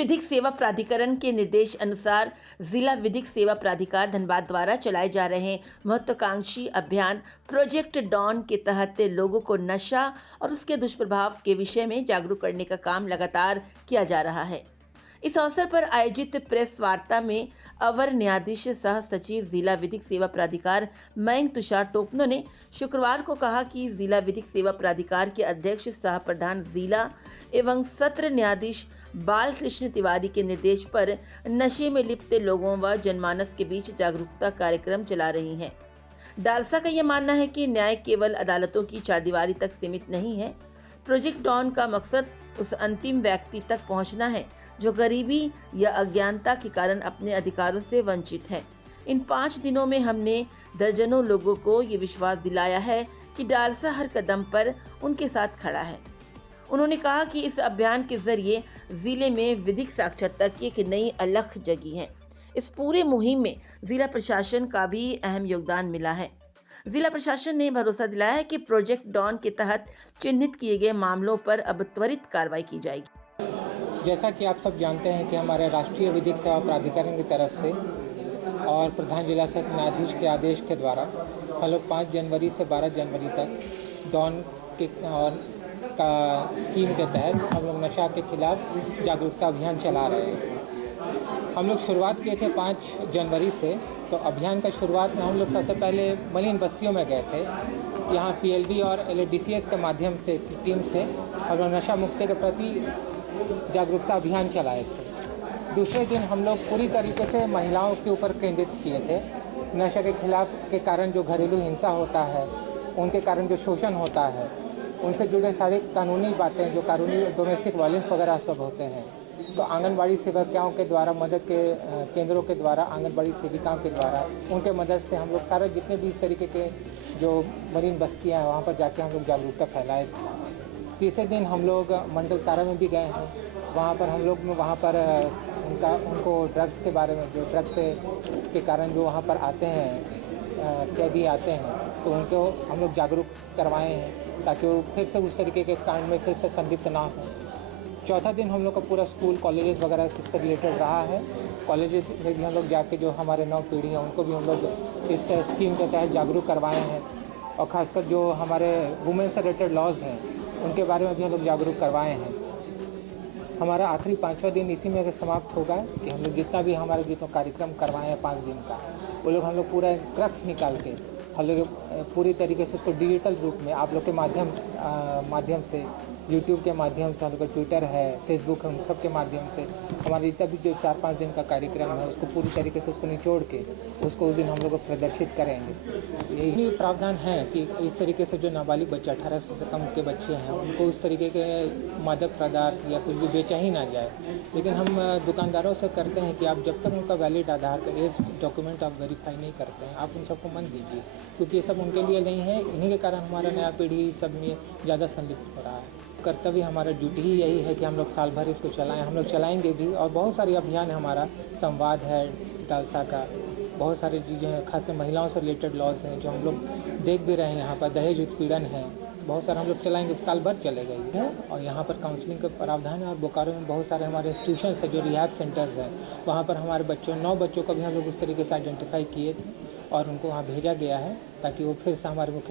विधिक सेवा प्राधिकरण के निर्देश अनुसार जिला विधिक सेवा प्राधिकार धनबाद द्वारा चलाए जा रहे महत्वाकांक्षी अभियान प्रोजेक्ट डॉन के तहत लोगों को नशा और उसके दुष्प्रभाव के विषय में जागरूक करने का काम लगातार किया जा रहा है। इस अवसर पर आयोजित प्रेस वार्ता में अवर न्यायाधीश सह सचिव जिला विधिक सेवा प्राधिकार मयंक तुषार टोपनो ने शुक्रवार को कहा कि जिला विधिक सेवा प्राधिकार के अध्यक्ष सह प्रधान जिला एवं सत्र न्यायाधीश बालकृष्ण तिवारी के निर्देश पर नशे में लिप्त लोगों व जनमानस के बीच जागरूकता कार्यक्रम चला रही हैं। डालसा का यह मानना है कि न्याय केवल अदालतों की चारदीवारी तक सीमित नहीं है। प्रोजेक्ट डॉन का मकसद उस अंतिम व्यक्ति तक पहुंचना है जो गरीबी या अज्ञानता के कारण अपने अधिकारों से वंचित है। इन 5 दिनों में हमने दर्जनों लोगों को ये विश्वास दिलाया है कि डालसा हर कदम पर उनके साथ खड़ा है। उन्होंने कहा कि इस अभियान के जरिए जिले में विधिक साक्षरता की एक नई अलख जगी है। इस पूरे मुहिम में जिला प्रशासन का भी अहम योगदान मिला है। जिला प्रशासन ने भरोसा दिलाया है कि प्रोजेक्ट डॉन के तहत चिन्हित किए गए मामलों पर अब त्वरित कार्रवाई की जाएगी। जैसा कि आप सब जानते हैं कि हमारे राष्ट्रीय विधिक सेवा प्राधिकरण की तरफ से और प्रधान जिला सत्र न्यायाधीश के आदेश के द्वारा हम लोग 5 जनवरी से 12 जनवरी तक डॉन के का स्कीम के तहत हम लोग नशा के खिलाफ जागरूकता अभियान चला रहे हैं। हम लोग शुरुआत किए थे 5 जनवरी से। तो अभियान का शुरुआत में हम लोग सबसे पहले मलिन बस्तियों में गए थे। यहाँ PLD और LADCS के माध्यम से टीम से हम लोग नशा मुक्ति के प्रति जागरूकता अभियान चलाए थे। दूसरे दिन हम लोग पूरी तरीके से महिलाओं के ऊपर केंद्रित किए थे। नशा के खिलाफ के कारण जो घरेलू हिंसा होता है, उनके कारण जो शोषण होता है, उनसे जुड़े सारे कानूनी बातें, जो कानूनी डोमेस्टिक वायलेंस वगैरह सब होते हैं, तो आंगनबाड़ी सेविकाओं के द्वारा मदद के केंद्रों के द्वारा, आंगनबाड़ी सेविकाओं के द्वारा उनके मदद से हम लोग सारे जितने भी इस तरीके के जो मरीन बस्तियाँ हैं वहाँ पर जाके हम लोग जागरूकता फैलाए थे। तीसरे दिन हम लोग मंडल तारा में भी गए हैं। वहाँ पर हम लोग वहाँ पर उनको ड्रग्स के बारे में, जो ड्रग्स के कारण जो वहाँ पर आते हैं, कैदी आते हैं, तो उनको हम लोग जागरूक करवाए हैं ताकि वो फिर से उस तरीके के कांड में फिर से संलिप्त ना हो। चौथा दिन हम लोग का पूरा स्कूल कॉलेजेस वगैरह से रिलेटेड रहा है। कॉलेजेस में भी हम लोग जाके जो हमारे नव पीढ़ी हैं उनको भी हम लोग इस स्कीम के तहत जागरूक करवाए हैं। और ख़ासकर जो हमारे वुमेन से रिलेटेड लॉज हैं उनके बारे में भी हम लोग जागरूक करवाए हैं। हमारा आखिरी 5वां दिन इसी में समाप्त होगा कि हम लोग जितना भी हमारे जितना कार्यक्रम करवाए हैं 5 दिन का, वो लोग हम लोग पूरा क्रक्स निकाल के हम लोग पूरी तरीके से उसको डिजिटल रूप में आप लोग के माध्यम से, यूट्यूब के माध्यम से, हम लोग का ट्विटर है, फेसबुक है, उन सब के माध्यम से हमारे जितना भी जो 4-5 दिन का कार्यक्रम है उसको पूरी तरीके से उसको निचोड़ के उसको उस दिन हम लोग प्रदर्शित करेंगे। यही प्रावधान है कि इस तरीके से जो नाबालिग बच्चे 18 से कम के बच्चे हैं उनको उस तरीके के मादक पदार्थ या कुछ भी बेचा ही ना जाए। लेकिन हम दुकानदारों से करते हैं कि आप जब तक उनका वैलिड आधार का एज डॉक्यूमेंट आप वेरीफाई नहीं करते हैं, आप उन सबको मत दीजिए, क्योंकि ये सब उनके लिए नहीं है। इन्हीं के कारण हमारा नया पीढ़ी सब में ज़्यादा संलिप्त हो रहा है। कर्तव्य हमारा ड्यूटी ही यही है कि हम लोग साल भर इसको चलाएं, हम लोग चलाएंगे भी। और बहुत सारे अभियान है, हमारा संवाद है डालसा का, बहुत सारी चीज़ें हैं, खासकर महिलाओं से रिलेटेड लॉज हैं जो हम लोग देख भी रहे हैं। यहाँ पर दहेज उत्पीड़न है, बहुत सारे हम लोग चलाएंगे, साल भर चलेगा ये। और यहाँ पर काउंसलिंग का प्रावधान है। और बोकारो में बहुत सारे हमारे इंस्टीट्यूशंस है जो रिहैब सेंटर्स हैं, वहाँ पर हमारे 9 बच्चों को भी हम लोग उस तरीके से आइडेंटिफाई किए थे और उनको वहाँ भेजा गया है ताकि वो फिर से हमारे मुख्य